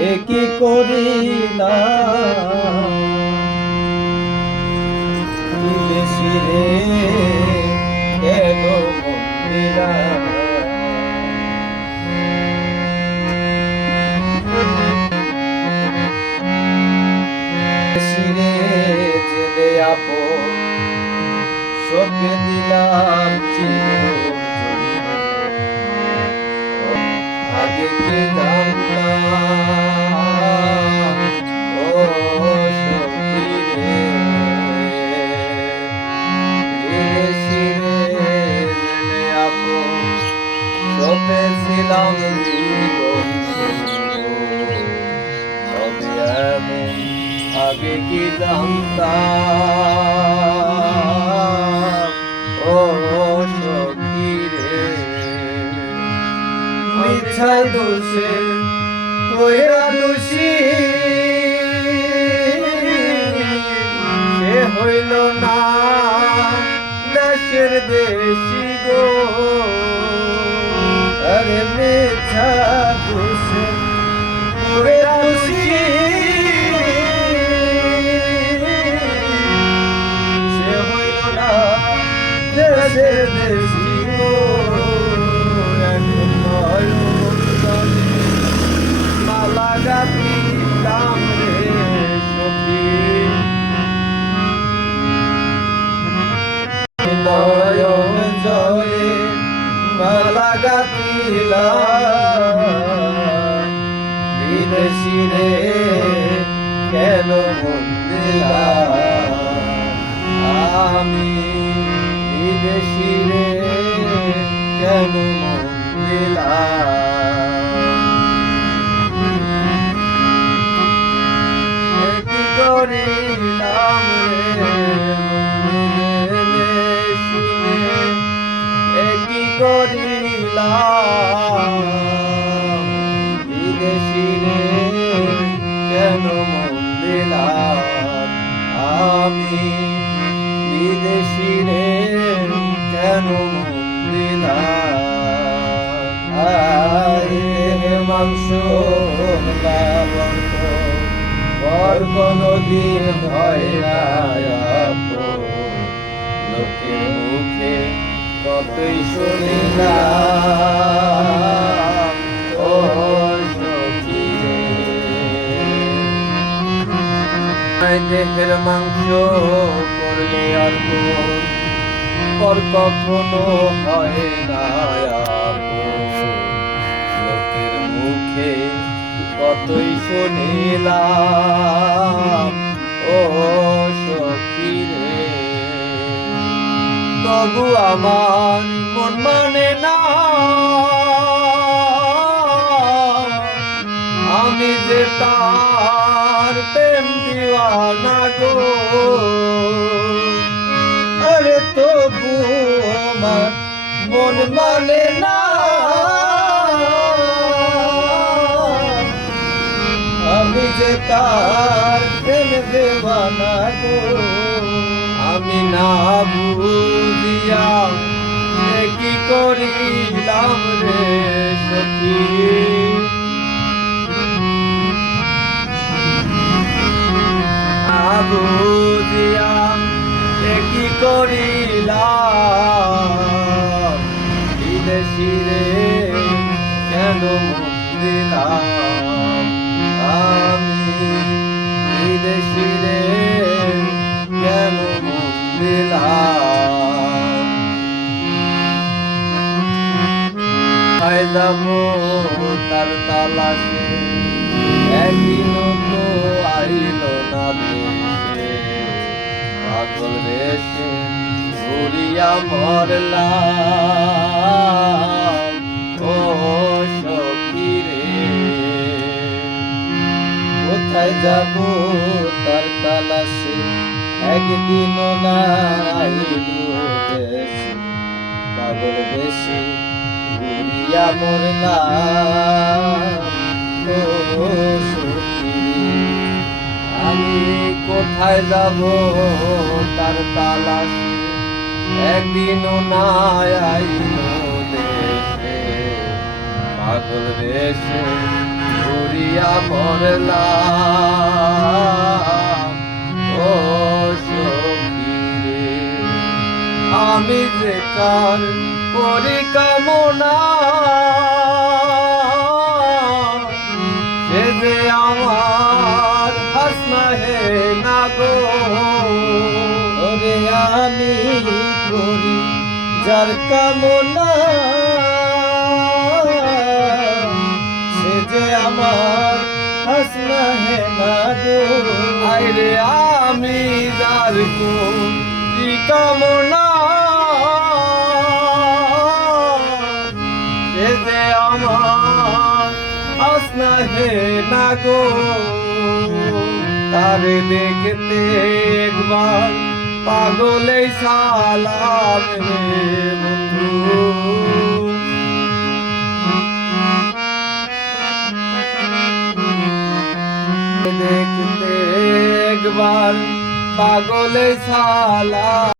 এ কি করিলাম শিরে কেন মন্দিরা শিরে জেলে আপন সপে দিলাম আগে কি জানতাম ও সখী রে শিরে জেলে আপন সপে ছিলাম জীবন তবে এমন আগে কি জানতাম ও সখী রে মিথ্যা দোষে কইরা দোষী সে হইল না দেশের দেশি গো আরে মিথ্যা দোষে কইরা দোষী সে হইল না দেশের দেশি গো মালা গাঁথিলাম রে সখী নয়ন জলে মালা গাঁথিলাম বিদেশি রে কেন মন দিলাম আমি বিদেশি রে কেন মন দিলাম কি করিলাম রে শুনে কি করিলাম বিদেশি রে কেন মন দিলাম আমি বিদেশি রে কেন মন দিলাম মাংস পর কোনদিন হয় না লোকের মুখে কতই শুনিলাম ও সখী রে দেহের মাংস করলে আর পর কখনো হয় না লোকের মুখে কতই শুনিলাম ও সখী রে তবু আমার মন মানে না আমি যে তার প্রেম দিওয়ানা গো আরে তবু আমার মন মানে না আমি যে তার প্রেম দেওয়ানা গো আমি না বুঝিয়া কি করিলাম রে সখী না বুঝিয়া কি করিলাম বিদেশি রে কেন মন দিলাম আমি বিদেশি রে কেন মন দিলাম যাব তার তালাশে একদিনও তো আইল না দেশে পাগল বেশে ঘুরিয়া মরলাম ও সখী রে কোথায় যাব তার তালাশে একদিনও না আইল দেশে পাগল বেশে ঘুরিয়া মরলাম ও সখী আমি কোথায় যাব তার তালাশে একদিনও না আইল দেশে পাগল বেশে করিয়া মরলাম ও সখী রে। আমি যে কার করি কামনা সে যে আমার হাসনা হে না গো। ওরে আমি করি যার কামনা সে যে আমার হাসনা হে না গো। আইরে আমি যার করি কামনা সে যে আমার হাসনা হে না গো। তারে দেখতে একবার পাগলে সালাম রে বন্ধু। দেখতে একবার পাগলে সালাম।